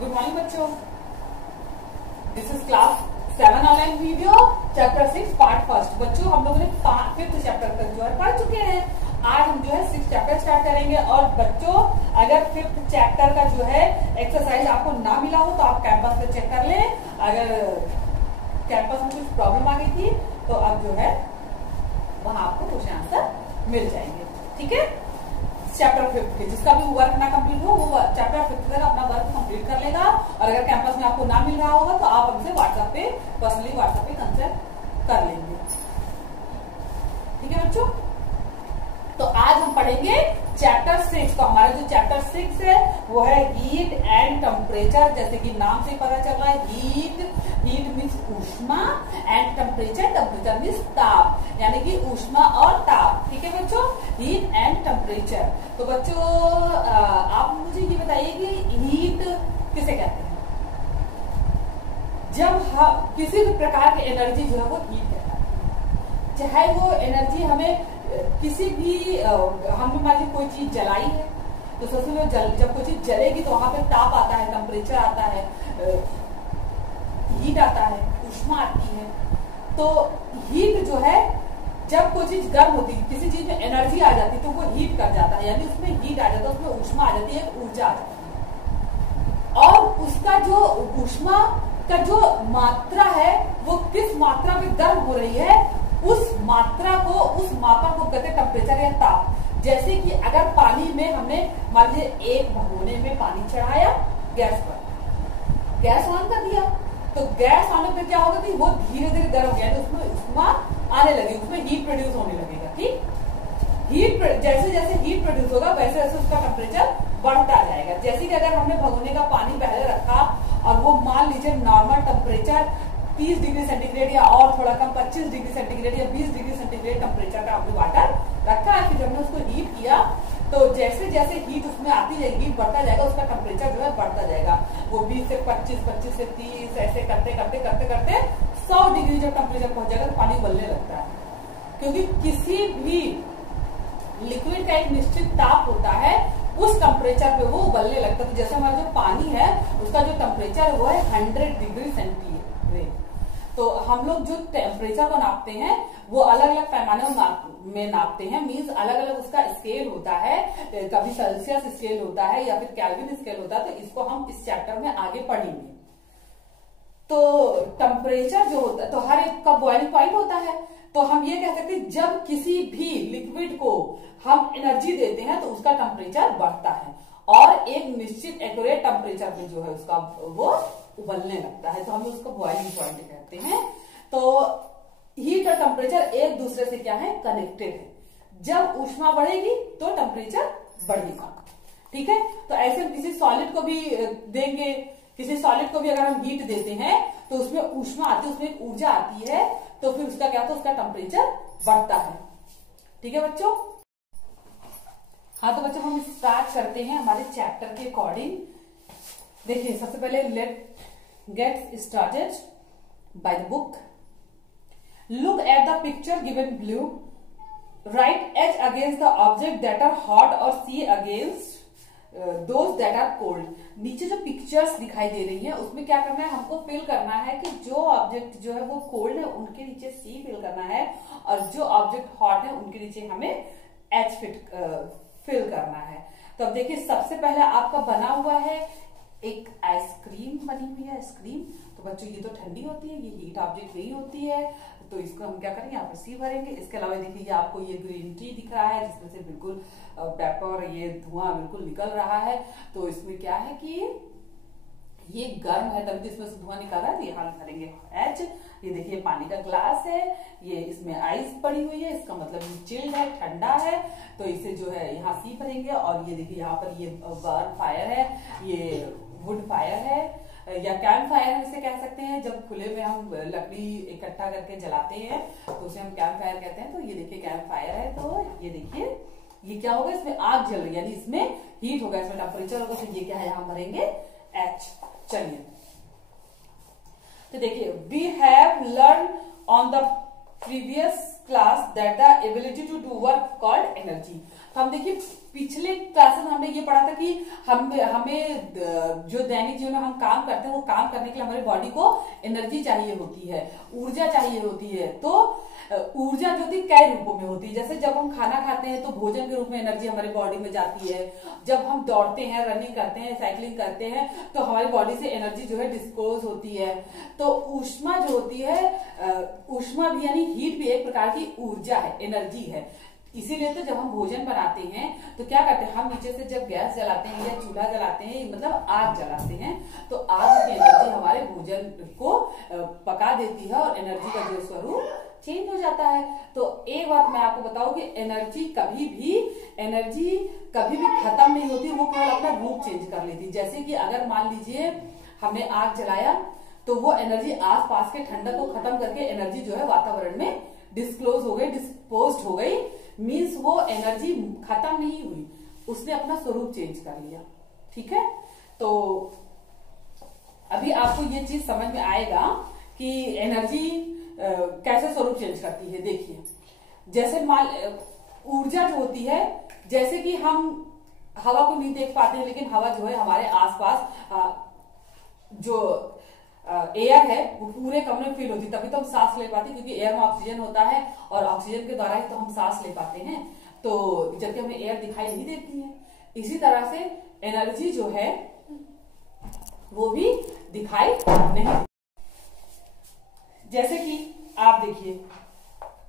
Good morning बच्चों, this is class 7 online video chapter 6 part first. बच्चों हम लोगों ने 5th चैप्टर तक जो है पढ़ चुके हैं। आज हम जो है 6th चैप्टर स्टार्ट करेंगे। और बच्चों अगर 5th चैप्टर का जो है एक्सरसाइज आपको ना मिला हो तो आप कैंपस पे चेक कर लें। अगर कैंपस में कुछ प्रॉब्लम आ गई थी तो अब जो है वहां आपको क्वेश्चन आंसर मिल जाएंगे। ठीक है, चैप्टर 5 के जिसका भी वर्क ना कंप्लीट हो वो चैप्टर 5 तक अपना वर्क कंप्लीट कर लेगा। और अगर कैंपस में आपको ना मिल रहा होगा तो आप हमसे व्हाट्सएप पे पर्सनली व्हाट्सएप पे कंसल्ट कर लेंगे। ठीक है बच्चों, तो आज हम पढ़ेंगे चैप्टर 6। तो हमारा जो चैप्टर 6 है वो है हीट एंड टेम्परेचर। जैसे कि नाम से पता चल रहा है, हीट मीन्स ऊष्मा एंड टेम्परेचर मीन्स ताप, यानी कि ऊष्मा और ताप। ठीक है बच्चों, हीट एंड टेम्परेचर। तो बच्चों आप मुझे ये बताइए कि हीट किसे कहते हैं? जब किसी भी प्रकार की एनर्जी जो है वो हीट कहलाती है। चाहे वो एनर्जी हमें किसी भी हमने मान लीजिए कोई चीज जलाई है तो सबसे पहले जब कोई चीज जलेगी तो वहां पे ताप आता है, टेम्परेचर आता है, हीट आता है, ऊष्मा आती है। तो हीट जो है जब कोई चीज गर्म होती है, किसी चीज में एनर्जी आ जाती है तो वो हीट कर जाता है, यानी उसमें हीट आ जाता है, उसमें ऊष्मा आ जाती है, ऊर्जा आ जाती है। और उसका जो ऊष्मा का जो मात्रा है वो किस मात्रा में गर्म हो रही है उस मात्रा को, उस मापन को कहते हैं टेम्परेचर या ताप। जैसे कि अगर पानी में हमने मान लीजिए एक भगोने में पानी चढ़ाया गैस पर, गैस ऑन कर दिया तो गैस आने पर क्या होगा कि वो धीरे धीरे गर्म हो गया, उसमें ऊष्मा आने लगी, उसमें हीट प्रोड्यूस होने लगेगा। ठीक, जैसे जैसे हीट प्रोड्यूस होगा वैसे वैसे उसका टेम्परेचर बढ़ता जाएगा। जैसे कि अगर हमने भगोने का पानी पहले रखा और वो मान लीजिए नॉर्मल टेम्परेचर 30 डिग्री सेंटीग्रेड या और थोड़ा कम 25 डिग्री सेंटीग्रेड या 20 डिग्री सेंटीग्रेड टेम्परेचर का हमने वाटर रखा है, फिर जब हमने उसको हीट किया तो जैसे जैसे हीट उसमें आती जाएगी, बढ़ता जाएगा, उसका टेम्परेचर जो है बढ़ता जाएगा। वो 20 से 25, 25 से 30 ऐसे करते करते करते करते 100 डिग्री जब टेम्परेचर पहुंच जाएगा तो पानी उबलने लगता है। क्योंकि किसी भी लिक्विड का एक निश्चित ताप होता है, उस टेम्परेचर पे वो उबलने लगता है। तो जैसे हमारा जो पानी है उसका जो टेम्परेचर है वो है 100 डिग्री सेंटीग्रेड। तो हम लोग जो टेम्परेचर को नापते हैं वो अलग अलग पैमाने में नापते हैं, मींस अलग अलग उसका स्केल होता है। कभी सेल्सियस स्केल होता है या फिर केल्विन स्केल होता है। तो इसको हम इस चैप्टर में आगे पढ़ेंगे। तो टेम्परेचर जो होता है तो हर एक का बॉइलिंग पॉइंट होता है। तो हम ये कह सकते हैं जब किसी भी लिक्विड को हम एनर्जी देते हैं तो उसका टेम्परेचर बढ़ता है और एक निश्चित एक्यूरेट टेम्परेचर पे जो है उसका वो उबलने लगता है। तो हम उसको बॉइलिंग पॉइंट कहते हैं। तो हीट और टेम्परेचर एक दूसरे से क्या है, कनेक्टेड है। जब ऊष्मा बढ़ेगी तो टेम्परेचर बढ़ेगा। ठीक है, तो ऐसे हम किसी सॉलिड को भी देंगे, किसी सॉलिड को भी अगर हम हीट देते हैं तो उसमें ऊष्मा आती है, उसमें एक ऊर्जा आती है, तो फिर उसका क्या होता है, उसका टेम्परेचर बढ़ता है। ठीक है बच्चों, हाँ तो बच्चों हम स्टार्ट करते हैं हमारे चैप्टर के अकॉर्डिंग। देखिए सबसे पहले let get started by the book. Look at the picture given below, write H against the object that are hot और C against those that are cold. नीचे जो पिक्चर्स दिखाई दे रही है उसमें क्या करना है, हमको फिल करना है कि जो ऑब्जेक्ट जो है वो कोल्ड है उनके नीचे सी फिल करना है और जो ऑब्जेक्ट हॉट है उनके नीचे हमें एच फिल करना है। तो अब देखिए सबसे पहले आपका बना हुआ है एक आइसक्रीम बनी हुई है, आइसक्रीम। तो बच्चों ये तो ठंडी होती है, ये हीट ऑब्जेक्ट नहीं होती है, तो इसको हम क्या करेंगे, यहाँ पर सी भरेंगे। इसके अलावा देखिए ये आपको ये ग्रीन टी दिख रहा है जिसमें से बिल्कुल वेपर, ये धुआं बिल्कुल निकल रहा है। तो इसमें क्या है कि ये गर्म है तभी इसमें से धुआं निकल रहा है, तो यहाँ भरेंगे एच। ये देखिए पानी का ग्लास है, ये इसमें आइस पड़ी हुई है, इसका मतलब ये चिल्ड है, ठंडा है, तो इसे जो है यहाँ सी भरेंगे। और ये देखिए यहाँ पर ये बर्न फायर है, ये वुड फायर है या कैंप फायर हम इसे कह सकते हैं। जब खुले में हम लकड़ी इकट्ठा करके जलाते हैं तो उसे हम कैंप फायर कहते हैं। तो ये देखिए कैंप फायर है, तो ये देखिए ये क्या होगा, इसमें आग जल रही है, यानी इसमें हीट होगा, इसमें टेम्परेचर होगा। तो ये क्या है, यहाँ भरेंगे एच। चलिए तो देखिए we have learn on the previous class that the ability to do work called energy. तो हम देखिए पिछले क्लासेस में हमने ये पढ़ा था कि हमें जो दैनिक जीवन में हम काम करते हैं वो काम करने के लिए हमारी बॉडी को एनर्जी चाहिए होती है, ऊर्जा चाहिए होती है। तो ऊर्जा जो थी कई रूपों में होती है। जैसे जब हम खाना खाते हैं तो भोजन के रूप में एनर्जी हमारी बॉडी में जाती है। जब हम दौड़ते हैं, रनिंग करते हैं, साइकिलिंग करते हैं तो हमारी बॉडी से एनर्जी जो है डिस्पोज होती है। तो ऊष्मा जो होती है, ऊष्मा भी यानी हीट भी एक प्रकार की ऊर्जा है, एनर्जी है। इसीलिए तो जब हम भोजन बनाते हैं तो क्या करते हैं, हम नीचे से जब गैस जलाते हैं या चूल्हा जलाते हैं, मतलब आग जलाते हैं, तो आग की एनर्जी हमारे भोजन को पका देती है और एनर्जी का जो स्वरूप चेंज हो जाता है। तो एक बात मैं आपको बताऊं कि एनर्जी कभी भी खत्म नहीं होती, वो केवल अपना रूप चेंज कर लेती है। जैसे कि अगर मान लीजिए हमने आग जलाया तो वो एनर्जी आसपास के ठंडक को खत्म करके एनर्जी जो है वातावरण में डिस्पोज हो गई। मीन्स वो एनर्जी खत्म नहीं हुई, उसने अपना स्वरूप चेंज कर लिया। ठीक है, तो अभी आपको ये चीज समझ में आएगा कि एनर्जी कैसे स्वरूप चेंज करती है। देखिए जैसे ऊर्जा जो होती है, जैसे कि हम हवा को नहीं देख पाते हैं, लेकिन हवा जो है हमारे आसपास जो एयर है वो पूरे कमरे में फील होती है, तभी तो हम सांस ले पाते हैं, क्योंकि एयर में ऑक्सीजन होता है और ऑक्सीजन के द्वारा ही तो हम सांस ले पाते हैं। तो जबकि हमें एयर दिखाई नहीं देती है, इसी तरह से एनर्जी जो है वो भी दिखाई नहीं। जैसे कि आप देखिए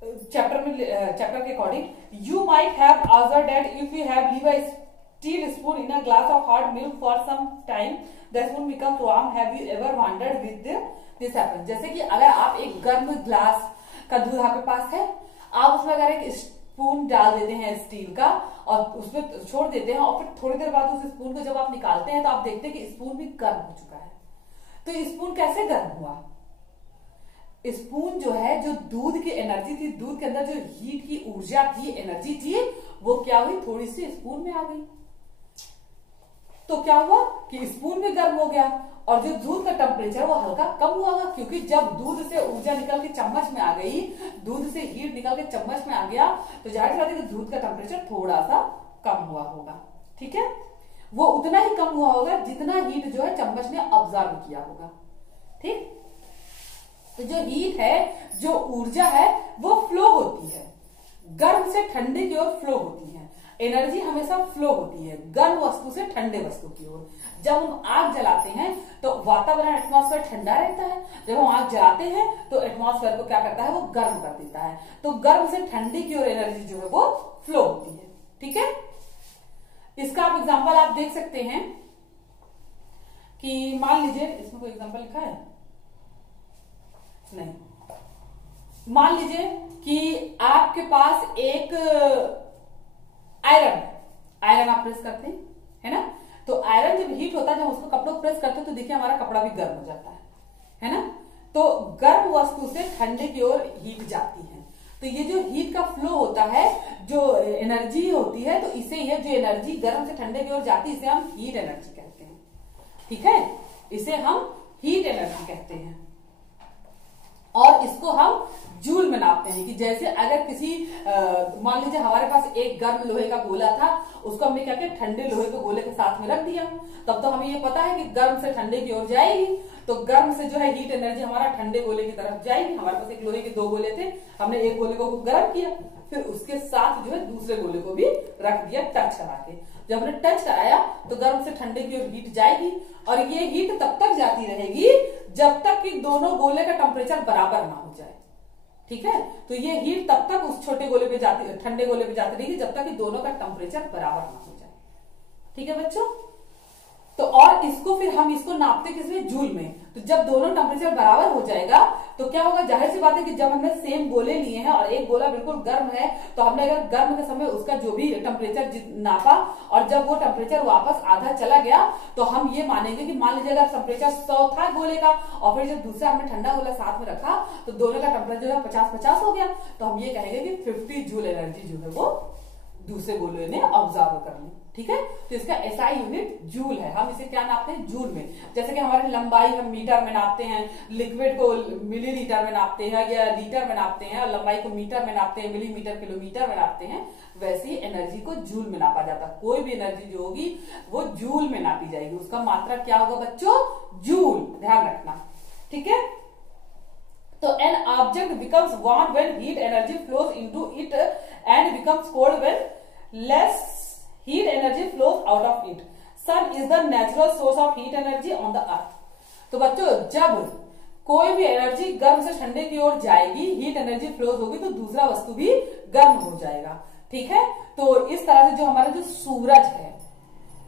चैप्टर के according, you might have observed that if you have leave a steel spoon in a glass of hot milk for some time the spoon become warm. Have you ever wondered with this happen. जैसे कि अगर आप एक गर्म glass का दूध आपके पास है, आप उसमें अगर एक स्पून डाल देते हैं स्टील का और उसमें छोड़ देते हैं और फिर थोड़ी देर बाद उस स्पून को जब आप निकालते हैं तो आप देखते हैं कि स्पून भी गर्म हो चुका है। तो स्पून कैसे गर्म हुआ? स्पून जो है, जो दूध की एनर्जी थी, दूध के अंदर जो हीट की ऊर्जा थी, एनर्जी थी, वो क्या हुई, थोड़ी सी स्पून में आ गई। तो क्या हुआ कि स्पून भी गर्म हो गया और जो दूध का टेम्परेचर वो हल्का कम हुआ, क्योंकि जब दूध से ऊर्जा निकल के चम्मच में आ गई, दूध से हीट निकल के चम्मच में आ गया, तो जाहिर सी बात है कि दूध का टेम्परेचर थोड़ा सा कम हुआ होगा। ठीक है, वो उतना ही कम हुआ होगा जितना हीट जो है चम्मच ने ऑब्जर्व किया होगा। ठीक, तो जो हीट है, जो ऊर्जा है, वो फ्लो होती है, गर्म से ठंडे की ओर फ्लो होती है। एनर्जी हमेशा फ्लो होती है गर्म वस्तु से ठंडे वस्तु की ओर। जब हम आग जलाते हैं तो वातावरण, एटमॉस्फेयर ठंडा रहता है। जब हम आग जलाते हैं तो एटमॉस्फेयर को क्या करता है, वो गर्म कर देता है। तो गर्म से ठंडे की ओर एनर्जी जो है वो फ्लो होती है। ठीक है, इसका आप एग्जाम्पल आप देख सकते हैं कि मान लीजिए, इसमें कोई एग्जाम्पल लिखा है नहीं, मान लीजिए कि आपके पास एक आयरन आप प्रेस करते हैं, है ना। तो आयरन जब हीट होता है, जब उसको कपड़ों को प्रेस करते हैं तो देखिए हमारा कपड़ा भी गर्म हो जाता है ना। तो गर्म वस्तु से ठंडे की ओर हीट जाती है। तो ये जो हीट का फ्लो होता है, जो एनर्जी होती है, तो इसे, ये जो एनर्जी गर्म से ठंडे की ओर जाती है, इसे हम हीट एनर्जी कहते हैं। ठीक है, इसे हम हीट एनर्जी कहते हैं और इसको हम जूल में नापते हैं। कि जैसे अगर किसी मान लीजिए हमारे पास एक गर्म लोहे का गोला था, उसको हमने क्या किया, ठंडे लोहे के गोले के साथ में रख दिया, तब तो हमें ये पता है कि गर्म से ठंडे की ओर जाएगी। तो गर्म से जो है हीट एनर्जी हमारा ठंडे गोले की तरफ जाएगी। हमारे पास एक लोहे के दो गोले थे, हमने एक गोले को गर्म किया, फिर उसके साथ जो है दूसरे गोले को भी रख दिया टच करा के। जब हमने टच कराया तो गर्म से ठंडे की ओर हीट जाएगी और ये हीट तब तक जाती रहेगी जब तक कि दोनों गोले का टेम्परेचर बराबर ना हो जाए। ठीक है, तो ये हीट तब तक उस छोटे गोले पे जाती, ठंडे गोले पे जाती रहेगी जब तक कि दोनों का टेम्परेचर बराबर ना हो जाए। ठीक है बच्चों, तो और इसको फिर हम इसको नापते किसमें, जूल में। तो जब दोनों टेम्परेचर बराबर हो जाएगा तो क्या होगा, जाहिर सी बात है कि जब हमने सेम गोले लिए हैं और एक गोला बिल्कुल गर्म है, तो हमने अगर गर्म के समय उसका जो भी टेम्परेचर नापा और जब वो टेम्परेचर वापस आधा चला गया, तो हम ये मानेंगे कि मान लीजिए अगर टेम्परेचर 100 था गोले का और फिर जब दूसरा हमने ठंडा गोला साथ में रखा तो दोनों का टेम्परेचर 50-50 हो गया, तो हम ये कहेंगे कि 50 जूल एनर्जी जो है वो दूसरे गोले ने ऑब्जर्व कर ली। ठीक है। तो इसका एसआई यूनिट जूल है, हम इसे क्या नापते हैं, जूल में। जैसे कि हमारी लंबाई हम मीटर में नापते हैं, लिक्विड को मिलीलीटर में नापते हैं या लीटर में नापते हैं, और लंबाई को मीटर में नापते हैं, मिलीमीटर किलोमीटर में नापते हैं, वैसे ही एनर्जी को जूल में नापा जाता है। कोई भी एनर्जी जो होगी वो जूल में नापी जाएगी, उसका मात्रा क्या होगा बच्चों, जूल, ध्यान रखना, ठीक है। तो an object becomes warm when heat energy flows into it and becomes cold when less heat energy flows out of it. Sun is the natural source of heat energy on the earth. तो बच्चों जब कोई भी energy गर्म से ठंडे की ओर जाएगी, हीट एनर्जी फ्लोज होगी, तो दूसरा वस्तु भी गर्म हो जाएगा, ठीक है। तो इस तरह से जो हमारा जो सूरज है,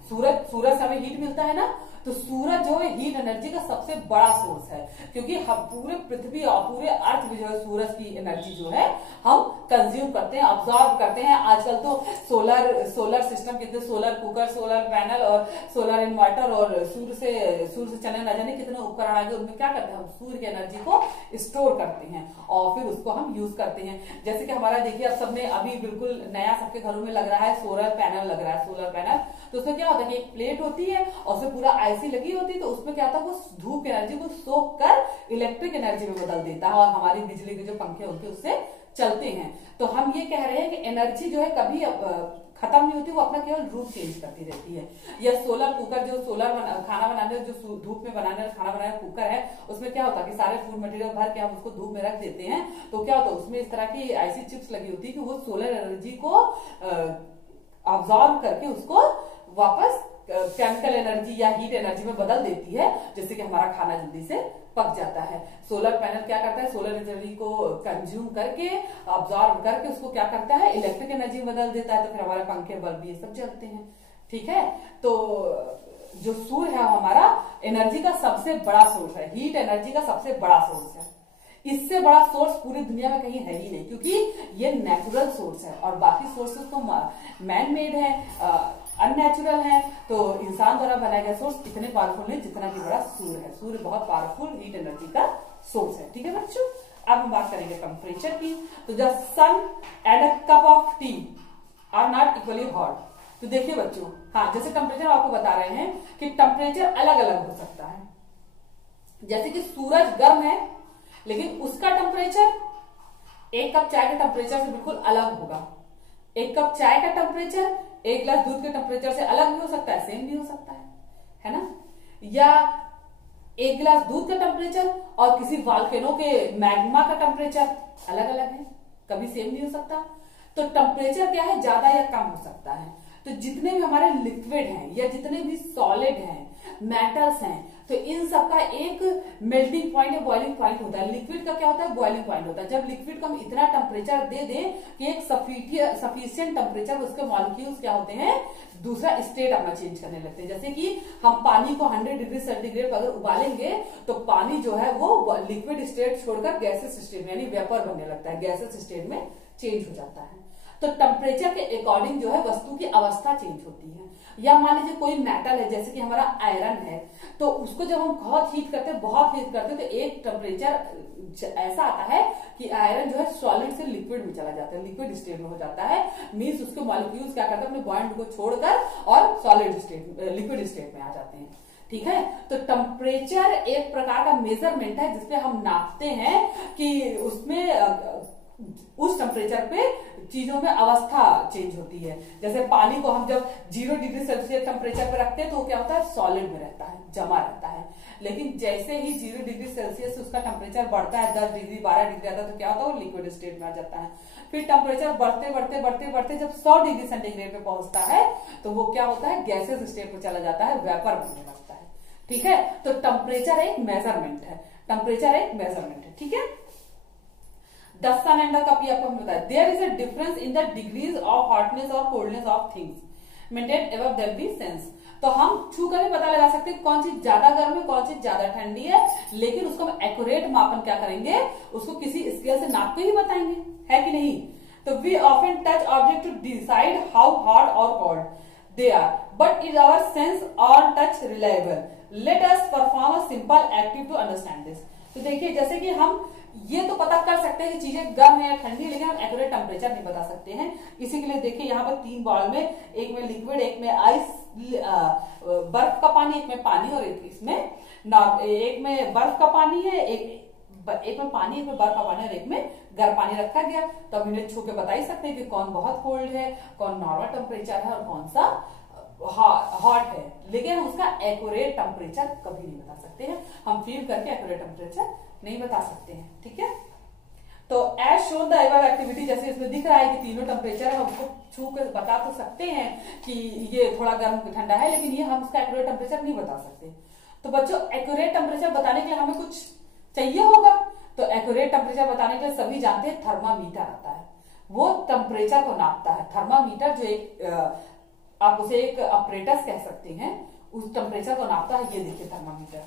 सूरज से हमें हीट मिलता है ना, तो सूरज जो है हीट एनर्जी का सबसे बड़ा सोर्स है, क्योंकि हम पूरे पृथ्वी और पूरे अर्थ में जो है सूरज की एनर्जी जो है हम कंज्यूम करते हैं, ऑब्जॉर्व करते हैं। आजकल तो सोलर सिस्टम, कितने सोलर कुकर, सोलर पैनल और सोलर इन्वर्टर और सूर्य से चलने न जाने कितने उपकरण आ गए, उनमें क्या करते हैं, हम सूर्य की एनर्जी को स्टोर करते हैं और फिर उसको हम यूज करते हैं। जैसे कि हमारा देखिए, अब सबने अभी बिल्कुल नया सबके घरों में लग रहा है सोलर पैनल लग रहा है, सोलर पैनल। तो उसमें क्या होता है कि एक प्लेट होती है और उसमें पूरा आईसी लगी होती है, तो उसमें क्या होता है, वो धूप एनर्जी को सोख कर इलेक्ट्रिक एनर्जी में बदल देता है और हमारी बिजली के जो पंखे होते हैं उससे चलते हैं। तो हम ये कह रहे हैं कि एनर्जी जो है कभी खत्म नहीं होती, वो अपना केवल रूप चेंज करती रहती है। या सोलर कुकर, जो खाना बनाने, जो धूप में बनाने खाना बनाने कुकर है, उसमें क्या होता है कि सारे फूड मटेरियल भर के हम उसको धूप में रख देते हैं, तो क्या होता है उसमें इस तरह की ऐसी चिप्स लगी होती है कि वो सोलर एनर्जी को ऑब्जॉर्व करके उसको वापस केमिकल एनर्जी या हीट एनर्जी में बदल देती है, जिससे कि हमारा खाना जल्दी से पक जाता है। सोलर पैनल क्या करता है, सोलर एनर्जी को कंज्यूम करके, ऑब्जॉर्व करके उसको क्या करता है, इलेक्ट्रिक एनर्जी में बदल देता है, तो फिर हमारे पंखे बल्ब ये सब जलते हैं, ठीक है। तो जो सूर्य है हमारा एनर्जी का सबसे बड़ा सोर्स है, हीट एनर्जी का सबसे बड़ा सोर्स है। इससे बड़ा सोर्स पूरी दुनिया में कहीं है ही नहीं, क्योंकि ये नेचुरल सोर्स है और बाकी सोर्सेस तो मैन मेड है, अननेचुरल है। तो इंसान द्वारा बनाया गया सोर्स इतने पावरफुल नहीं जितना कि बड़ा सूर्य है। सूर्य बहुत पावरफुल हीट एनर्जी का सोर्स है, ठीक है बच्चों। अब हम बात करेंगे टेम्परेचर की। तो the sun and a cup of tea are not equally hot. तो देखिए बच्चों, हाँ, जैसे टेम्परेचर आपको बता रहे हैं कि टेम्परेचर अलग अलग हो सकता है। जैसे कि सूरज गर्म है, लेकिन उसका टेम्परेचर एक कप चाय के टेम्परेचर से बिल्कुल अलग होगा। एक कप चाय का टेम्परेचर एक गिलास दूध के टेम्परेचर से अलग भी हो सकता है, सेम भी हो सकता है ना। या एक गिलास दूध का टेम्परेचर और किसी वॉल्केनो के मैग्मा का टेम्परेचर अलग अलग है, कभी सेम नहीं हो सकता। तो टेम्परेचर क्या है, ज्यादा या कम हो सकता है। तो जितने भी हमारे लिक्विड हैं या जितने भी सॉलिड हैं, मेटल्स हैं, तो इन सबका एक मेल्टिंग पॉइंट या बॉइलिंग पॉइंट होता है। लिक्विड का क्या होता है, बॉइलिंग पॉइंट होता है। जब लिक्विड को हम इतना टेम्परेचर दे दें कि एक सफिशिएंट टेम्परेचर उसके मॉलिक्यूल्स क्या होते हैं, दूसरा स्टेट अपना चेंज करने लगते हैं। जैसे कि हम पानी को 100 डिग्री सेंटीग्रेड पर अगर उबालेंगे तो पानी जो है वो लिक्विड स्टेट छोड़कर गैसेस स्टेट में यानी वेपर बनने लगता है, गैसेस स्टेट में चेंज हो जाता है। तो टेम्परेचर के अकॉर्डिंग जो है वस्तु की अवस्था चेंज होती है। या मान लीजिए कोई मेटल है, जैसे कि हमारा आयरन है, तो उसको जब हम बहुत हीट करते हैं तो एक टेम्परेचर ऐसा आता है कि आयरन जो है सॉलिड से लिक्विड में चला जाता है, लिक्विड स्टेट में हो जाता है। मीन्स उसके मॉलिक्यूल्स क्या करते हैं, अपने बॉन्ड को छोड़कर और सॉलिड स्टेट, लिक्विड स्टेट में आ जाते हैं, ठीक है। तो टेम्परेचर एक प्रकार का मेजरमेंट है जिसपे हम नापते हैं कि उसमें उस टेम्परेचर पे चीजों में अवस्था चेंज होती है। जैसे पानी को हम जब 0 डिग्री सेल्सियस टेम्परेचर पे रखते हैं तो वो क्या होता है, सॉलिड में रहता है, जमा रहता है। लेकिन जैसे ही 0 डिग्री सेल्सियस से उसका टेम्परेचर बढ़ता है, 10 डिग्री 12 डिग्री आता है, तो क्या होता है, वो लिक्विड स्टेट में आ जाता है। फिर टेम्परेचर बढ़ते बढ़ते बढ़ते बढ़ते जब 100 डिग्री सेंटीग्रेड पे पहुंचता है तो वो क्या होता है, गैसेस स्टेट में चला जाता है, वेपर बनने लगता है, ठीक है। तो टेम्परेचर एक मेजरमेंट है, टेम्परेचर एक मेजरमेंट है, ठीक है। The sun and the cup, ये आपको बताया। There is a difference in the degrees of hotness or coldness of things maintained above that be sense। तो हम छू कर भी पता लगा सकते हैं कौन चीज ज्यादा गर्म है, कौन चीज ज्यादा ठंडी है, लेकिन उसको हम एक्यूरेट मापन क्या करेंगे, उसको किसी स्केल से नाप के ही बताएंगे, है कि नहीं। तो we often touch object to decide how hot or cold they are, but is our sense on touch reliable? Let us perform a simple activity to understand this। तो देखिए जैसे कि हम ये तो पता कर सकते हैं कि चीजें गर्म है या ठंडी, लेकिन हम एक्यूरेट टेम्परेचर नहीं बता सकते हैं। इसी के लिए देखिए यहाँ पर 3 बॉल में, एक में लिक्विड, एक में आइस बर्फ का पानी, एक में पानी और एक इसमें एक में बर्फ का पानी है, एक में पानी, एक में बर्फ का पानी और एक में गर्म पानी रखा गया। तो हम इन्हें छू के बता ही सकते हैं कि कौन बहुत कोल्ड है, कौन नॉर्मल टेम्परेचर है और कौन सा हॉट है, लेकिन हम उसका एक्यूरेट टेम्परेचर कभी नहीं बता सकते हैं। हम फील करके एक्यूरेट टेम्परेचर नहीं बता सकते हैं, ठीक है। तो as shown the above activity, जैसे इसमें दिख रहा है कि तीनों टेम्परेचर है, हमको छू कर बता तो सकते हैं कि ये थोड़ा गर्म ठंडा है, लेकिन ये हम उसका एक्यूरेट टेम्परेचर नहीं बता सकते। तो बच्चों एक्यूरेट टेम्परेचर बताने के लिए हमें कुछ चाहिए होगा। तो एक्यूरेट टेम्परेचर बताने के लिए सभी जानते हैं थर्मामीटर आता है, वो टेम्परेचर को नापता है। थर्मामीटर जो एक आप उसे एक ऑपरेटस कह सकते हैं, उस टेम्परेचर को नापता है। ये देखिए थर्मामीटर,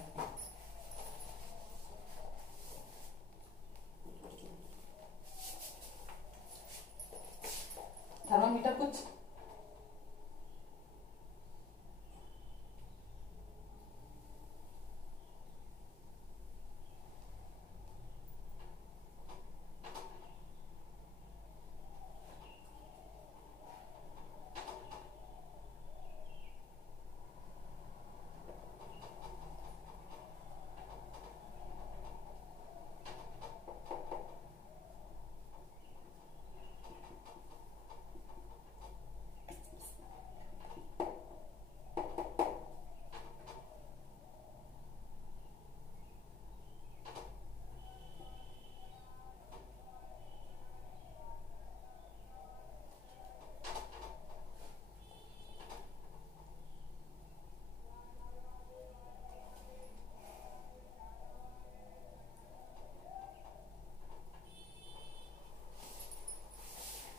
थर्मामीटर कुछ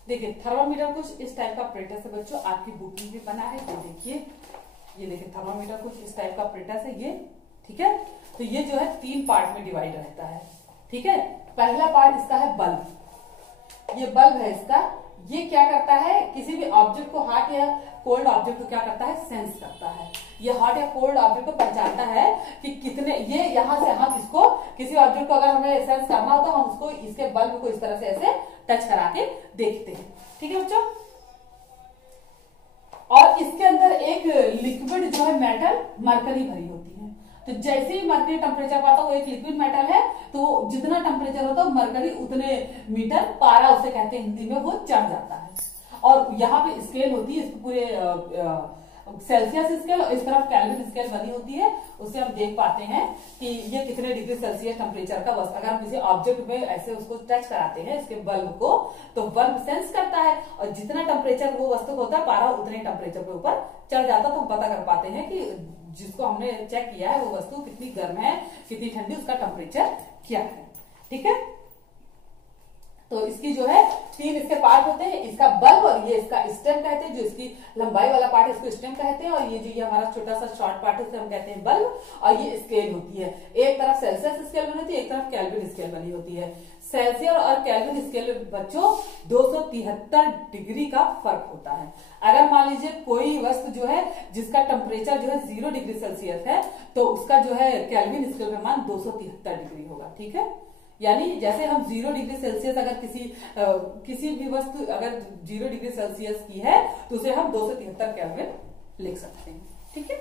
देखिए थर्मामीटर कुछ इस टाइप का ऑपरेटस है बच्चों, आपकी बुक में भी बना है। ये देखिए थर्मामीटर कुछ इस टाइप का ऑपरेटस है ये, ठीक है। तो ये जो है 3 पार्ट में डिवाइड रहता है, ठीक है। पहला पार्ट इसका है बल्ब। ये बल्ब है इसका, ये क्या करता है, किसी भी ऑब्जेक्ट को, हॉट या कोल्ड ऑब्जेक्ट को क्या करता है, सेंस करता है। ये हॉट या कोल्ड ऑब्जेक्ट को पहचानता है कि कितने, ये यहां से हम इसको, किसी ऑब्जेक्ट को अगर हमें सेंस करना हो तो हम उसको, इसके बल्ब को इस तरह से ऐसे टच करा के देखते हैं, ठीक है बच्चों। और इसके अंदर एक लिक्विड जो है मेटल मरकरी भरी होती है। तो जैसे ही मरकरी टेम्परेचर पाता है, वो एक लिक्विड मेटल है, तो जितना टेम्परेचर होता है मरकरी उतने मीटर, पारा उसे कहते हैं हिंदी में, वो चढ़ जाता है। और यहाँ पे स्केल होती है, इसको पूरे सेल्सियस स्केल और इस तरफ केल्विन स्केल बनी होती है, उससे हम देख पाते हैं कि ये कितने डिग्री सेल्सियस टेम्परेचर का वस्तु, अगर हम किसी ऑब्जेक्ट में ऐसे उसको टच कराते हैं इसके बल्ब को, तो बल्ब सेंस करता है और जितना टेम्परेचर वो वस्तु होता है, पारा उतने टेम्परेचर के ऊपर चढ़ जाता है। तो हम पता कर पाते हैं कि जिसको हमने चेक किया है वो वस्तु कितनी गर्म है, कितनी ठंडी, उसका टेम्परेचर क्या है, ठीक है। तो इसकी जो है 3 इसके पार्ट होते हैं, इसका बल्ब और ये इसका स्टेम कहते हैं, जो इसकी लंबाई वाला पार्ट है इसको स्टेम कहते हैं, और ये जो ये हमारा छोटा सा शॉर्ट पार्ट है उसे हम कहते हैं बल्ब। और ये स्केल होती है, एक तरफ सेल्सियस स्केल बनी होती है, एक तरफ केल्विन स्केल बनी होती है। सेल्सियस और केल्विन स्केल में बच्चों 273 डिग्री का फर्क होता है। अगर मान लीजिए कोई वस्तु जो है जिसका टेम्परेचर जो है 0 डिग्री सेल्सियस है, तो उसका जो है केल्विन स्केल का मान 273 डिग्री होगा, ठीक है। यानी जैसे हम 0 डिग्री सेल्सियस अगर किसी भी वस्तु अगर 0 डिग्री सेल्सियस की है, तो उसे हम 273 केल्विन लिख सकते हैं, ठीक है।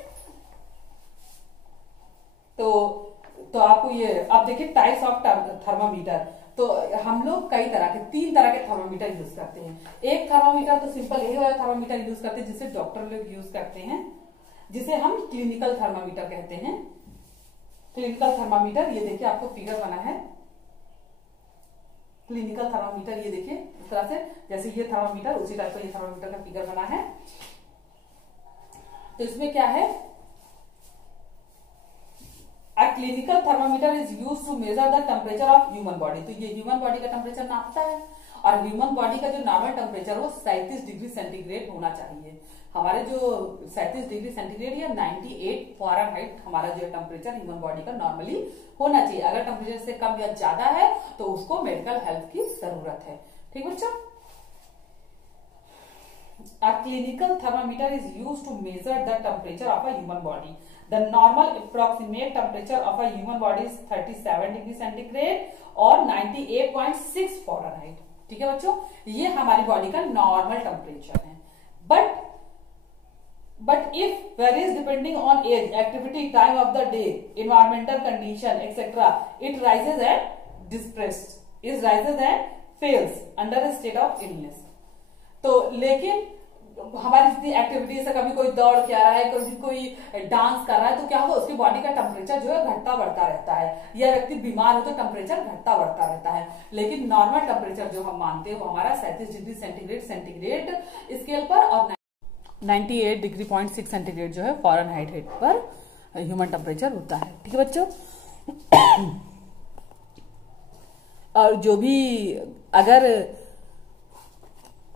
तो आपको ये, अब देखिए टाइप्स ऑफ थर्मामीटर। तो हम लोग कई तरह के, 3 तरह के थर्मामीटर यूज करते हैं। एक थर्मामीटर तो सिंपल यही वाला थर्मामीटर यूज करते हैं जिसे डॉक्टर लोग यूज करते हैं, जिसे हम क्लिनिकल थर्मामीटर कहते हैं। क्लिनिकल थर्मामीटर, ये देखिए आपको फिगर बना है क्लिनिकल थर्मामीटर, ये देखिए इस तरह से, जैसे ये थर्मामीटर उसी टाइप का ये थर्मामीटर का फिगर बना है। तो इसमें क्या है, A clinical thermometer is used to measure the temperature of human body। तो ये ह्यूमन बॉडी का टेम्परेचर नापता है, और ह्यूमन बॉडी का जो नॉर्मल टेम्परेचर वो 37 डिग्री सेंटीग्रेड होना चाहिए। हमारे जो 37 डिग्री सेंटीग्रेड या 98 फ़ारेनहाइट हमारा जो टेम्परेचर ह्यूमन बॉडी का नॉर्मली होना चाहिए। अगर टेम्परेचर से कम या ज्यादा है तो उसको मेडिकल हेल्प की जरूरत है, ठीक बच्चों। A clinical thermometer is used to measure the temperature of a human body। The normal approximate temperature of a human body is 37 degree centigrade और 98.6 फ़ारेनहाइट। ठीक है बच्चों, ये हमारी बॉडी का नॉर्मल टेम्परेचर है। But if varies depending on age, activity, time of the day, environmental condition etcetera, it rises and depressed, is rises and falls under a state of illness. तो लेकिन हमारी जितनी एक्टिविटीज है, कभी कोई दौड़ के आ रहा है, कभी कोई डांस कर रहा है, तो क्या होगा, उसकी बॉडी का टेम्परेचर जो है घटता बढ़ता रहता है, या व्यक्ति बीमार हो तो टेम्परेचर घटता बढ़ता रहता है। लेकिन नॉर्मल टेम्परेचर जो हम मानते हैं वो हमारा 37 डिग्री सेंटीग्रेड स्केल पर और 98 डिग्री 0.6 सेंटीग्रेड जो है फ़ारेनहाइट पर ह्यूमन टेम्परेचर होता है। ठीक है बच्चों, और जो भी अगर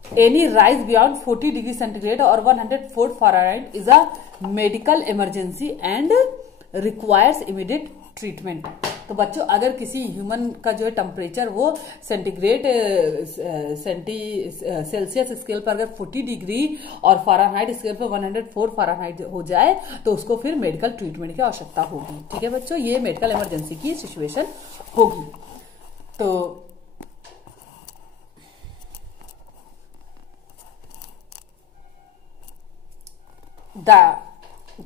any rise beyond 40 degree centigrade or 104 Fahrenheit is a medical emergency and requires immediate treatment। तो बच्चों अगर किसी ह्यूमन का जो है टेम्परेचर वो सेल्सियस स्केल पर अगर 40 डिग्री और फ़ारेनहाइट स्केल पर 104 फ़ारेनहाइट हो जाए तो उसको फिर मेडिकल ट्रीटमेंट की आवश्यकता होगी। ठीक है बच्चों, ये मेडिकल इमरजेंसी की सिचुएशन होगी। तो the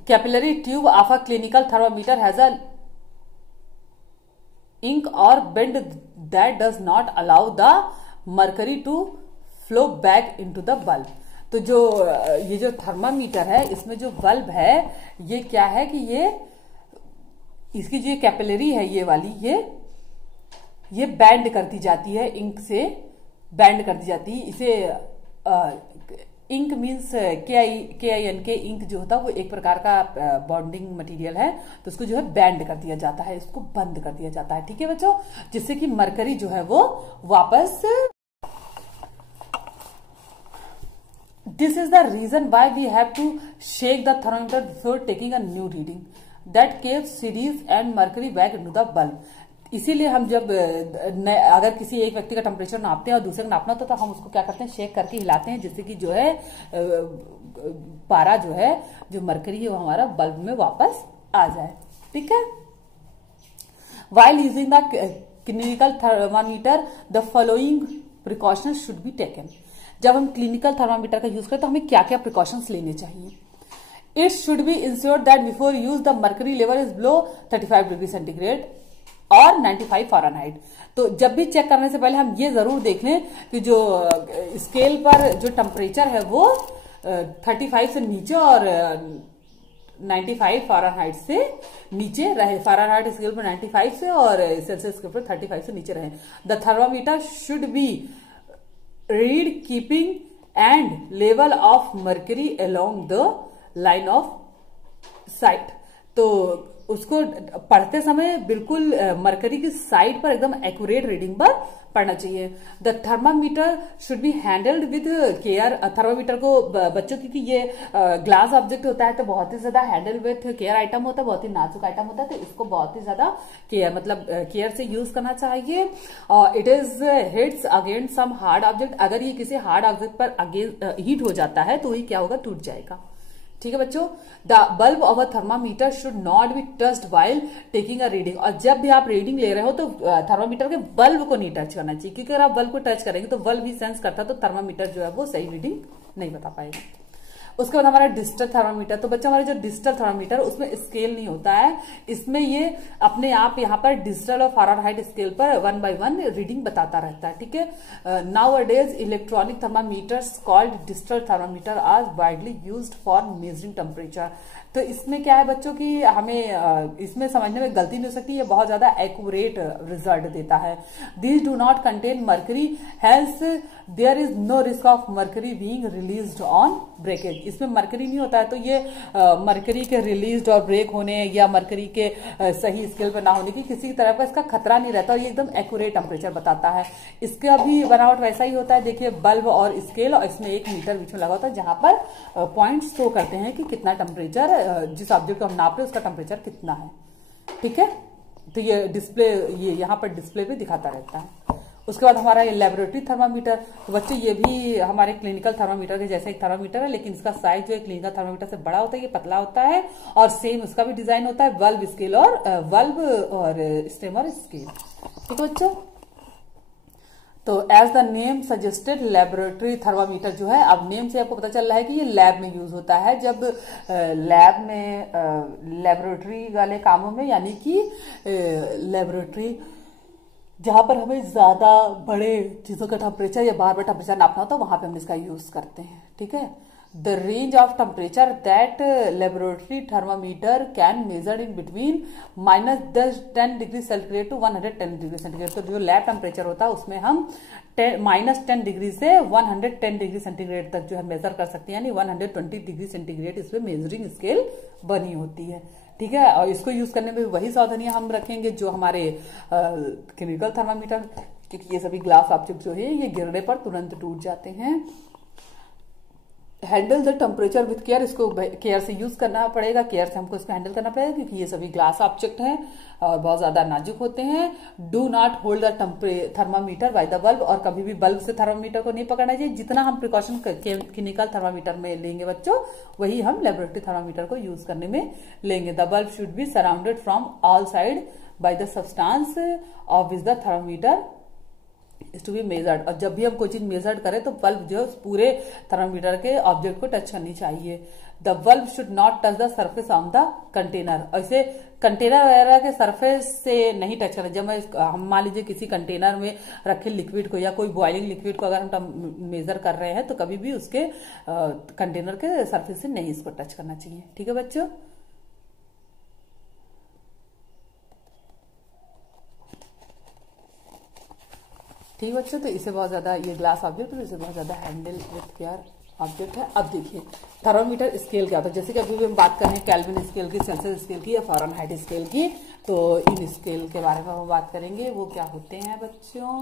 capillary tube of a clinical thermometer has a ink or bend that does not allow the mercury to flow back into the bulb। तो जो ये जो थर्मामीटर है इसमें जो बल्ब है ये क्या है कि ये इसकी जो कैपिलरी है ये वाली ये बैंड करती जाती है, इंक से बैंड करती जाती है। इसे इंक मीन्स KIN के इंक जो होता है वो एक प्रकार का बॉन्डिंग मटेरियल है, तो उसको जो है बैंड कर दिया जाता है, इसको बंद कर दिया जाता है। ठीक है बच्चों, जिससे कि मरकरी जो है वो वापस। This is the reason why we have to shake the thermometer before taking a new reading that keeps series and mercury back into the bulb. इसीलिए हम जब अगर किसी एक व्यक्ति का टेम्परेचर नापते हैं और दूसरे का नापना होता है तो हम उसको क्या करते हैं, शेक करके हिलाते हैं, जिससे कि जो है पारा जो है, जो मरकरी है वो हमारा बल्ब में वापस आ जाए। ठीक है, while using the clinical thermometer the following precautions should be taken. जब हम क्लिनिकल थर्मामीटर का यूज करें तो हमें क्या क्या प्रिकॉशंस लेने चाहिए। It should be insured that before use the mercury level is below 35 degree centigrade और 95 फ़ारेनहाइट। तो जब भी चेक करने से पहले हम ये जरूर देख लें कि जो स्केल पर जो टेम्परेचर है वो 35 से नीचे और 95 फ़ारेनहाइट से नीचे रहे। फ़ारेनहाइट स्केल पर 95 से और सेल्सियस स्केल पर 35 से नीचे रहे। The thermometer should be read keeping and level of mercury along the line of site. तो उसको पढ़ते समय बिल्कुल मरकरी की साइड पर एकदम एक्यूरेट रीडिंग पर पढ़ना चाहिए। The thermometer should be handled with care. Thermometer को बच्चों की ये ग्लास ऑब्जेक्ट होता है तो बहुत ही ज्यादा हैंडल विथ केयर आइटम होता है, बहुत ही नाजुक आइटम होता है, तो इसको बहुत ही ज्यादा केयर से यूज करना चाहिए। It is hits against some hard object. अगर ये किसी हार्ड ऑब्जेक्ट पर हीट हो जाता है तो ये क्या होगा, टूट जाएगा। ठीक है बच्चों, the bulb of a thermometer should not be touched while taking a reading. और जब भी आप रीडिंग ले रहे हो तो थर्मामीटर के बल्ब को नहीं टच करना चाहिए, क्योंकि अगर आप बल्ब को टच करेंगे तो बल्ब भी सेंस करता है, तो थर्मामीटर जो है वो सही रीडिंग नहीं बता पाएगा। उसके बाद हमारा डिजिटल थर्मामीटर। तो बच्चों हमारे जो डिजिटल थर्मामीटर उसमें स्केल नहीं होता है, इसमें ये अपने आप यहाँ पर डिजिटल और फ़ारेनहाइट स्केल पर 1 by 1 रीडिंग बताता रहता है। ठीक है, nowadays electronic thermometers called digital thermometer are widely used for measuring temperature. तो इसमें क्या है बच्चों की हमें इसमें समझने में गलती नहीं हो सकती, ये बहुत ज्यादा एक्यूरेट रिजल्ट देता है। These do not contain mercury, hence there is no risk of mercury being released on breakage. इसमें मर्करी नहीं होता है तो ये मर्करी के रिलीज और ब्रेक होने या मर्करी के सही स्केल पर ना होने की किसी तरह का इसका खतरा नहीं रहता, और ये एकदम एक्यूरेट टेम्परेचर बताता है। इसका भी बनावट वैसा ही होता है, देखिए बल्ब और स्केल, और इसमें 1 मीटर बीच में लगा होता है जहां पर पॉइंट्स शो करते हैं कि कितना टेम्परेचर जिस ऑब्जेक्ट को हम नाप रहे हैं उसका टेम्परेचर कितना है। ठीक है, तो ये डिस्प्ले ये यहाँ पर डिस्प्ले पे दिखाता रहता है। उसके बाद हमारा ये लेबोरेटरी थर्मामीटर। तो बच्चे ये भी हमारे क्लिनिकल थर्मामीटर के जैसे एक थर्मामीटर है, लेकिन इसका साइज जो है क्लिनिकल थर्मामीटर से बड़ा होता है, ये पतला होता है और सेम उसका भी डिजाइन होता है, बल्ब स्केल और बल्ब और स्टेम और स्केल। ठीक है बच्चों, तो as the name suggested laboratory thermometer जो है, अब नेम से आपको पता चल रहा है कि ये लैब में यूज होता है। जब लैब में लेबोरेटरी वाले कामों में, यानी कि लेबोरेटरी जहां पर हमें ज्यादा बड़े चीजों का टेम्परेचर या बार बार टेम्परेचर नापना होता है, वहां पे हम इसका यूज करते हैं। ठीक है, the range of temperature that laboratory thermometer can measure in between -10 degree centigrade to 110 degree centigrade. तो जो लैब टेम्परेचर होता है उसमें हम -10 डिग्री से 110 डिग्री सेंटीग्रेड तक जो है मेजर कर सकते हैं, यानी 120 डिग्री सेंटीग्रेड इसमें मेजरिंग स्केल बनी होती है। ठीक है, और इसको यूज करने में वही सावधानियां हम रखेंगे जो हमारे केमिकल थर्मामीटर, क्योंकि ये सभी ग्लास ऑब्जेक्ट जो है ये गिरने पर तुरंत टूट जाते हैं। Handle the temperature with care, इसको केयर से यूज करना पड़ेगा, केयर से हमको इसको हैंडल करना पड़ेगा, क्योंकि ये सभी ग्लास ऑब्जेक्ट हैं और बहुत ज्यादा नाजुक होते हैं। Do not hold the thermometer by the bulb, और कभी भी बल्ब से थर्मामीटर को नहीं पकड़ना चाहिए। जितना हम प्रिकॉशन क्लिनिकल थर्मामीटर में लेंगे बच्चों, वही हम लेबोरेटरी थर्मामीटर को यूज करने में लेंगे। The bulb should be surrounded from all side by the substance of which the thermometer to be measured. और जब भी हम कोई चीज मेजर्ड करें तो बल्ब जो पूरे थर्मामीटर के ऑब्जेक्ट को टच करनी चाहिए। The bulb should not touch the surface on the container, ऐसे कंटेनर वगैरह के सरफेस से नहीं टच करना। जब हम मान लीजिए किसी कंटेनर में रखे लिक्विड को या कोई बॉइलिंग लिक्विड को अगर हम मेजर कर रहे हैं, तो कभी भी उसके कंटेनर के सरफेस से नहीं इसको टच करना चाहिए। ठीक है बच्चों, ठीक बच्चों, तो इसे बहुत ज्यादा, ये ग्लास ऑब्जेक्ट तो इसे बहुत ज्यादा हैंडल विथ केयर ऑब्जेक्ट है। अब देखिए थर्मामीटर स्केल क्या होता है। जैसे कि अभी भी हम बात कर रहे हैं केल्विन स्केल की, सेल्सियस स्केल की या फ़ारेनहाइट स्केल की, तो इन स्केल के बारे में हम बात करेंगे। वो क्या होते हैं बच्चों,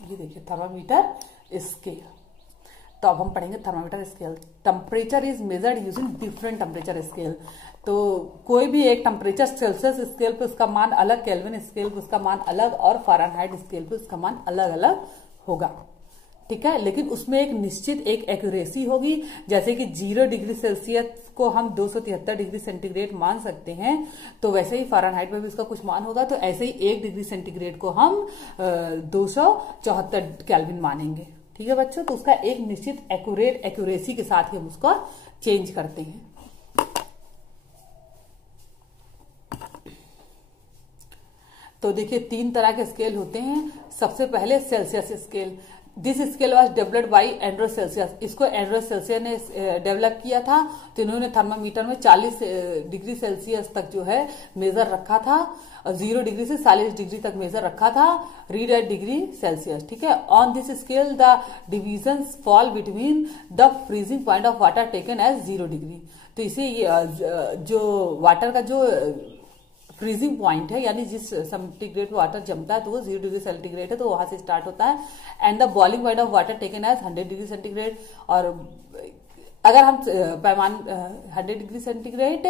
ये देखिए थर्मामीटर स्केल। तो अब हम पढ़ेंगे thermometer scale. Temperature is measured using different temperature scale. तो कोई भी एक टेम्परेचर सेल्सियस स्केल पे उसका मान अलग, केल्विन स्केल पे उसका मान अलग और फ़ारेनहाइट स्केल पे उसका मान अलग अलग होगा। ठीक है, लेकिन उसमें एक निश्चित एक एक्यूरेसी होगी। जैसे कि 0 डिग्री सेल्सियस को हम 273 डिग्री सेंटीग्रेड मान सकते हैं, तो वैसे ही फ़ारेनहाइट में भी उसका कुछ मान होगा। तो ऐसे ही 1 डिग्री सेंटीग्रेड को हम 274 केल्विन मानेंगे। ठीक है बच्चों, तो उसका एक निश्चित एक्यूरेसी के साथ ही हम उसको चेंज करते हैं। तो देखिए 3 तरह के स्केल होते हैं। सबसे पहले Celsius scale. This scale was developed by Anders Celsius. इसको एंड्रो सेल्सियस ने डेवलप किया था। तो इन्होंने थर्मामीटर में 40 डिग्री सेल्सियस तक जो है मेजर रखा था, 0 डिग्री से 40 डिग्री तक मेजर रखा था, रीड एट डिग्री सेल्सियस। ठीक है, on this scale the divisions fall between the freezing point of water taken as 0 degree. तो इसे जो वाटर का जो फ्रीजिंग पॉइंट है, यानी जिस सेंटीग्रेड पे वाटर जमता है तो वो 0 डिग्री सेंटीग्रेड है, तो वहां से स्टार्ट होता है। And the boiling point of water taken as 100 degree centigrade. और अगर हम पैमान 100 डिग्री सेंटीग्रेड,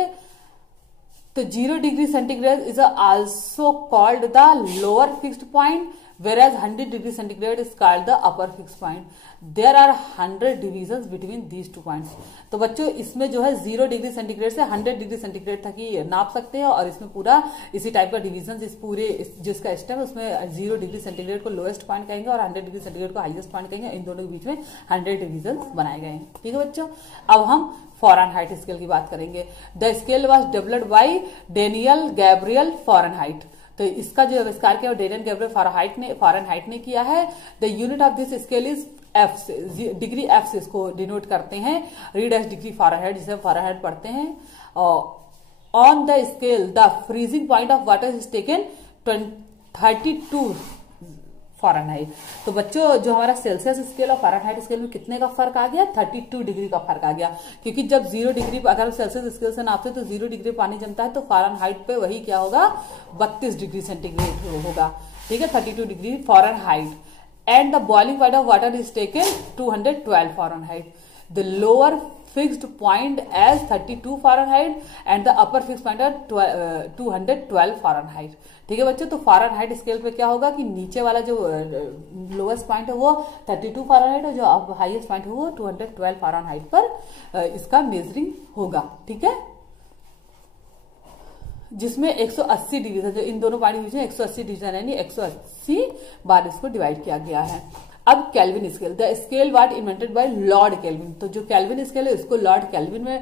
तो 0 degree centigrade is also called the lower fixed point, whereas 100 degree centigrade is called the upper fixed point. There are 100 divisions between these two points. तो बच्चों इसमें जो है 0 डिग्री सेंटीग्रेड से 100 डिग्री सेंटीग्रेड तक ही नाप सकते हैं, और इसमें पूरा इसी टाइप का डिवीजन, इस पूरे जिसका स्टेप है उसमें 0 डिग्री सेंटीग्रेड को लोएस्ट पॉइंट कहेंगे और 100 डिग्री सेंटीग्रेड को हाईएस्ट पॉइंट कहेंगे। इन दोनों के बीच में 100 डिवीजन बनाए गए हैं। ठीक है बच्चों, अब हम फ़ारेनहाइट स्केल की बात करेंगे। The scale was developed bye Daniel Gabriel Fahrenheit. तो इसका जो आविष्कार किया डेनियल गैब्रियल फ़ारेनहाइट ने किया है। The unit of this scale is F से, डिग्री एफ से इसको डिनोट करते हैं। रीड एज डिग्री फ़ारेनहाइट, जिसे हम फ़ारेनहाइट पढ़ते हैं। On the scale the freezing point of water is taken 32 Fahrenheit. तो बच्चों जो हमारा सेल्सियस स्केल और फ़ारेनहाइट स्केल में कितने का फर्क आ गया, 32 डिग्री का फर्क आ गया। क्योंकि जब 0 डिग्री अगर हम सेल्सियस स्केल से नापते तो 0 डिग्री पानी जमता है, तो फ़ारेनहाइट पे वही क्या होगा, 32 डिग्री सेंटीग्रेड होगा। ठीक है, 32 degree Fahrenheit. And the boiling point of water is taken 212 Fahrenheit. The lower fixed point as 32 Fahrenheit and the upper fixed point at 212 Fahrenheit। ठीक है बच्चों, तो फ़ारेनहाइट स्केल पे क्या होगा कि नीचे वाला जो लोएस्ट पॉइंट है वो 32 फ़ारेनहाइट और जो हाईएस्ट पॉइंट है वो 212 फ़ारेनहाइट पर इसका मेजरिंग होगा। ठीक है, जिसमें 180 डिग्री था, जो इन दोनों पॉइंट के बीच में 180 डिवीजन यानी 180 बार इसको डिवाइड किया गया है। अब Kelvin scale, the scale what invented by Lord Kelvin. तो जो कैल्विन स्केल है इसको लॉर्ड कैल्विन में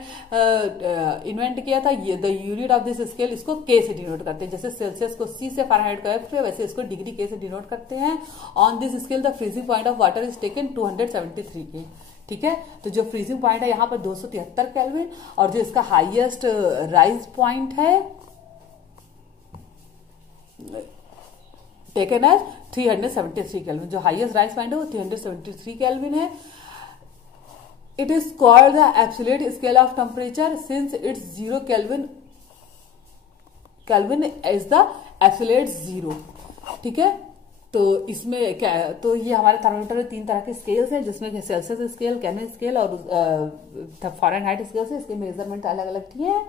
इन्वेंट किया था। ये the unit of this scale इसको के से डिनोट करते हैं, जैसे सेल्सियस को सी से फ़ारेनहाइट का एफ, वैसे इसको डिग्री के से डिनोट करते हैं। On this scale the freezing point of water is taken 273 के। ठीक है, तो जो फ्रीजिंग पॉइंट है यहाँ पर 273 केल्विन और जो इसका हाईएस्ट राइज पॉइंट है टेकन एज 373 केल्विन। जो हाईएस्ट राइज पॉइंट है वो 373 केल्विन है। It is called the absolute scale of temperature since it's 0 kelvin is the absolute 0। ठीक है, तो इसमें क्या, तो ये हमारे थर्मोमीटर में 3 तरह के स्केल्स हैं, जिसमें सेल्सियस स्केल, केल्विन स्केल और फ़ारेनहाइट स्केल से इसके मेजरमेंट अलग अलग किए हैं।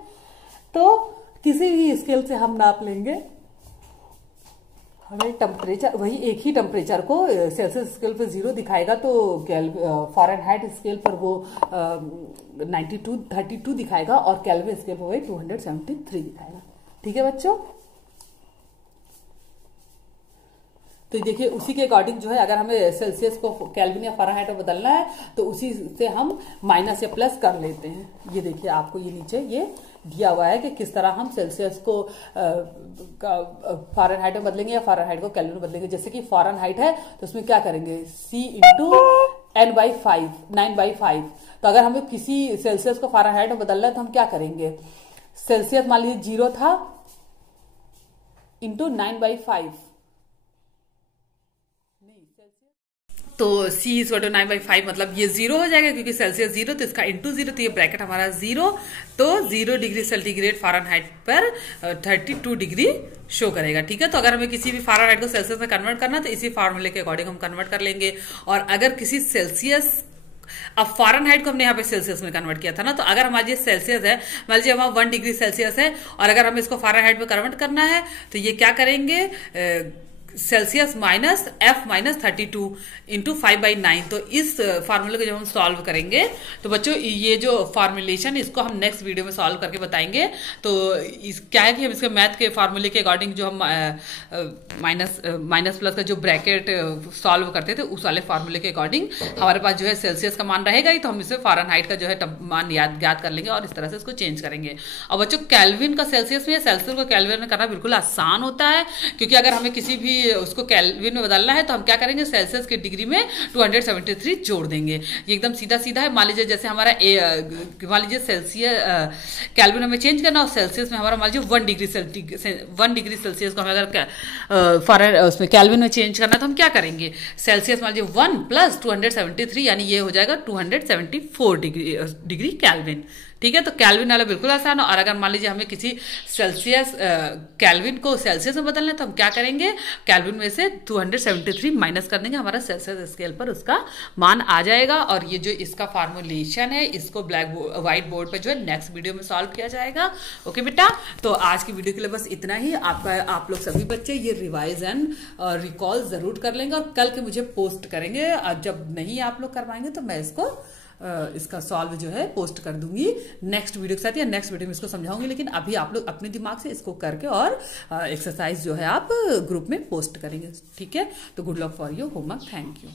तो किसी भी स्केल से हम नाप लेंगे, हमें टेम्परेचर वही एक ही टेम्परेचर को सेल्सियस स्केल पर 0 दिखाएगा तो फ़ारेनहाइट स्केल पर वो 32 दिखाएगा और केल्विन स्केल पर वही 273 दिखाएगा। ठीक है बच्चों, तो देखिए उसी के अकॉर्डिंग जो है अगर हमें सेल्सियस को केल्विन या फ़ारेनहाइट में बदलना है तो उसी से हम माइनस या प्लस कर लेते हैं। ये देखिए आपको ये नीचे ये दिया हुआ है कि किस तरह हम सेल्सियस को फ़ारेनहाइट में बदलेंगे या फ़ारेनहाइट को केल्विन में बदलेंगे। जैसे कि फ़ारेनहाइट है तो उसमें क्या करेंगे C इंटू N/5 9/5। तो अगर हमें किसी सेल्सियस को फ़ारेनहाइट में बदलना है तो हम क्या करेंगे, सेल्सियस मान लीजिए 0 था इंटू 9/5, तो C इज 9/5 मतलब ये 0 हो जाएगा क्योंकि सेल्सियस 0 तो इसका इंटू 0, तो ये ब्रैकेट हमारा 0, तो 0 डिग्री सेंटीग्रेड फ़ारेनहाइट पर 32 डिग्री शो करेगा। ठीक है, तो अगर हमें किसी भी फ़ारेनहाइट को सेल्सियस में कन्वर्ट करना तो इसी फार्मूले के अकॉर्डिंग हम कन्वर्ट कर लेंगे। और अगर किसी सेल्सियस, अब फ़ारेनहाइट को हमने यहाँ पे सेल्सियस में कन्वर्ट किया था ना, तो अगर हमारी सेल्सियस है, मान लीजिए हमारा 1 डिग्री सेल्सियस है और अगर हमें इसको फ़ारेनहाइट में कन्वर्ट करना है तो ये क्या करेंगे, Celsius minus F minus 32 into 5/9। तो इस फार्मूले को जब हम सॉल्व करेंगे तो बच्चों ये जो फार्मूलेशन इसको हम नेक्स्ट वीडियो में सॉल्व करके बताएंगे। तो क्या है कि हम इसके मैथ के फार्मूले के अकॉर्डिंग जो हम माइनस प्लस का जो ब्रैकेट सॉल्व करते थे उस वाले फार्मूले के अकॉर्डिंग हमारे पास जो है सेल्सियस का मान रहेगा ही, तो हम इसे फ़ारेनहाइट का जो है मान याद कर लेंगे और इस तरह से इसको चेंज करेंगे। और बच्चों केल्विन का सेल्सियस में, सेल्सियस को केल्विन में करना बिल्कुल आसान होता है, क्योंकि अगर हमें किसी भी उसको केल्विन में बदलना है तो हम क्या करेंगे, सेल्सियस की डिग्री में 273 जोड़ देंगे। ये एकदम सीधा सीधा है। मान लीजिए जैसे हमारा मान लीजिए सेल्सियस केल्विन में चेंज करना और सेल्सियस में हमारा मान लीजिए 1 डिग्री सेल्सियस को हमें अगर उसमें केल्विन में चेंज करना तो हम क्या करेंगे, सेल्सियस मान लीजिए 1 प्लस 273 यानी ये हो जाएगा 274 डिग्री केल्विन। ठीक है, तो केल्विन वाला बिल्कुल आसान है। और अगर मान लीजिए हमें किसी सेल्सियस केल्विन को सेल्सियस में बदलना है तो हम क्या करेंगे, केल्विन में से 273 माइनस कर देंगे, हमारा सेल्सियस स्केल पर उसका मान आ जाएगा। और ये जो इसका फार्मूलेशन है इसको व्हाइट बोर्ड पे जो है नेक्स्ट वीडियो में सॉल्व किया जाएगा। ओके बेटा, तो आज की वीडियो के लिए बस इतना ही। आप लोग सभी बच्चे ये रिवाइज एंड रिकॉल जरूर कर लेंगे और कल के मुझे पोस्ट करेंगे। जब नहीं आप लोग कर पाएंगे तो मैं इसका सॉल्व जो है पोस्ट कर दूंगी नेक्स्ट वीडियो के साथ, या नेक्स्ट वीडियो में इसको समझाऊंगी। लेकिन अभी आप लोग अपने दिमाग से इसको करके और एक्सरसाइज जो है आप ग्रुप में पोस्ट करेंगे। ठीक है, तो good luck for your homework. Thank you.